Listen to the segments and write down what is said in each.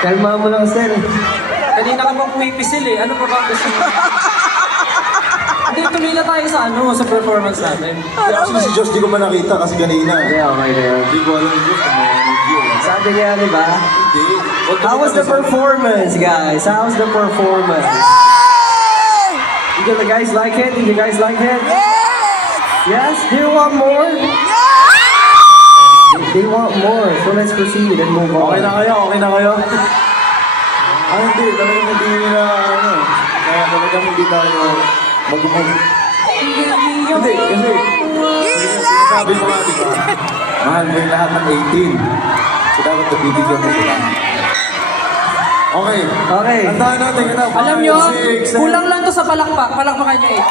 Kalma mo lang, Sel. Kanina ka pang pumipisil eh. Ano pa ba gusto mo? Hindi, tuloy na tayo sa performance natin. Actually, si Josh di ko pa nakita kasi kanina. Yeah, okay na yun. Hindi ko alam si Josh kung may energy. Sabi niya, di ba? Hindi. How was the performance, guys? How was the performance? Did you guys like it? Did you guys like it? Yes? Do you want more? They want more, so let's proceed and move on. Okay na kayo? Okay na kayo? Hindi. Talagang hindi na ano. Kaya talagang hindi tayo mag-umog. Hindi, kasi sabi mo nga, di ba? Mahal mo yung lahat ng 18. So dapat nabibigyan mo sila. Okay. Okay. Antahan natin kita. Alam nyo, kulang lang to sa palakpak. Palakpakan nyo eh.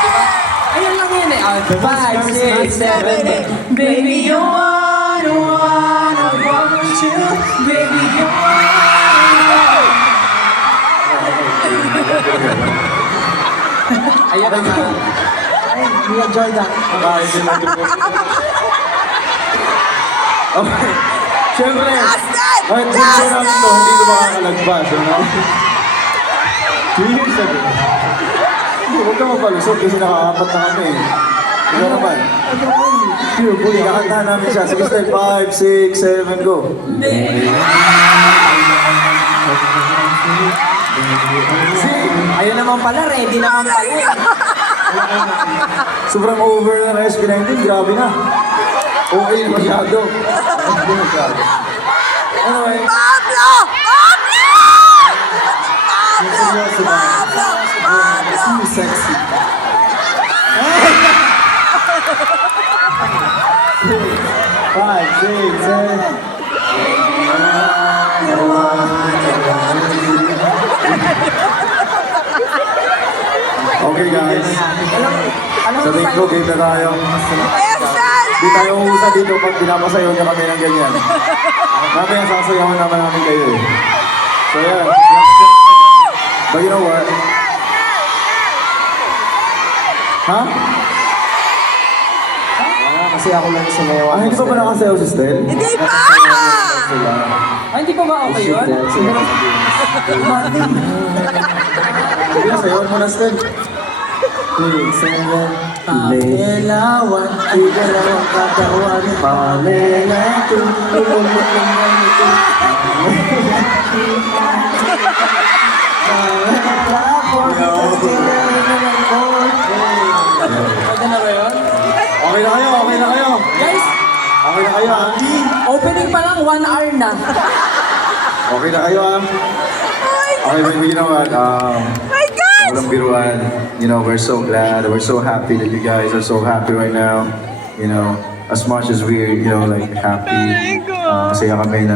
Diba? Ayun lang yun eh. 5, 6, 7, 8. Baby, you are the one I want you. Baby, you are Ayan na nga. Ay, we enjoy that. Okay, din natin po. Okay. Siyempre, kahit bunso namin to, hindi ko makakalagpas. Ano? 2 years ago. Hindi, huwag ka mapalusot kasi nakaapat na kami. Ikaw naman. Pure boy, kakantahan namin siya. Sige, step 5, 6, 7, go. Ayun naman pala, ready naman pala. Sobrang over na ng SB19, grabe na. Okay na masyado. Anyway. Pablo! Seryoso ba? Too sexy. 5, 6, 7. Okay guys. Sa tingin ko, game na tayo. Di tayo uusa dito pag pinapasayaw niya kami ng ganyan. Mamaya sasayawan naman namin kayo eh. So yeah. But you know what? Ha? Kasi ako lang sumayaw. Hindi pa ba nakasayaw si Stel? Hindi pa! Hindi pa ba okay yun? Sige na, sayawan mo na Stel. 3, 7, Pamelawan, igalawang katawan, Pamela, tumulong ng ganito. Pwede na ba yun? Okay na kayo, okay na kayo. Guys, Okay na kayo, Andy. opening pa lang 1 hour na. Okay na kayo, Okay, but you know what? My God! Walang biruan. You know, we're so glad, we're so happy that you guys are so happy right now. You know, as much as we're, you know, like happy, masaya kami na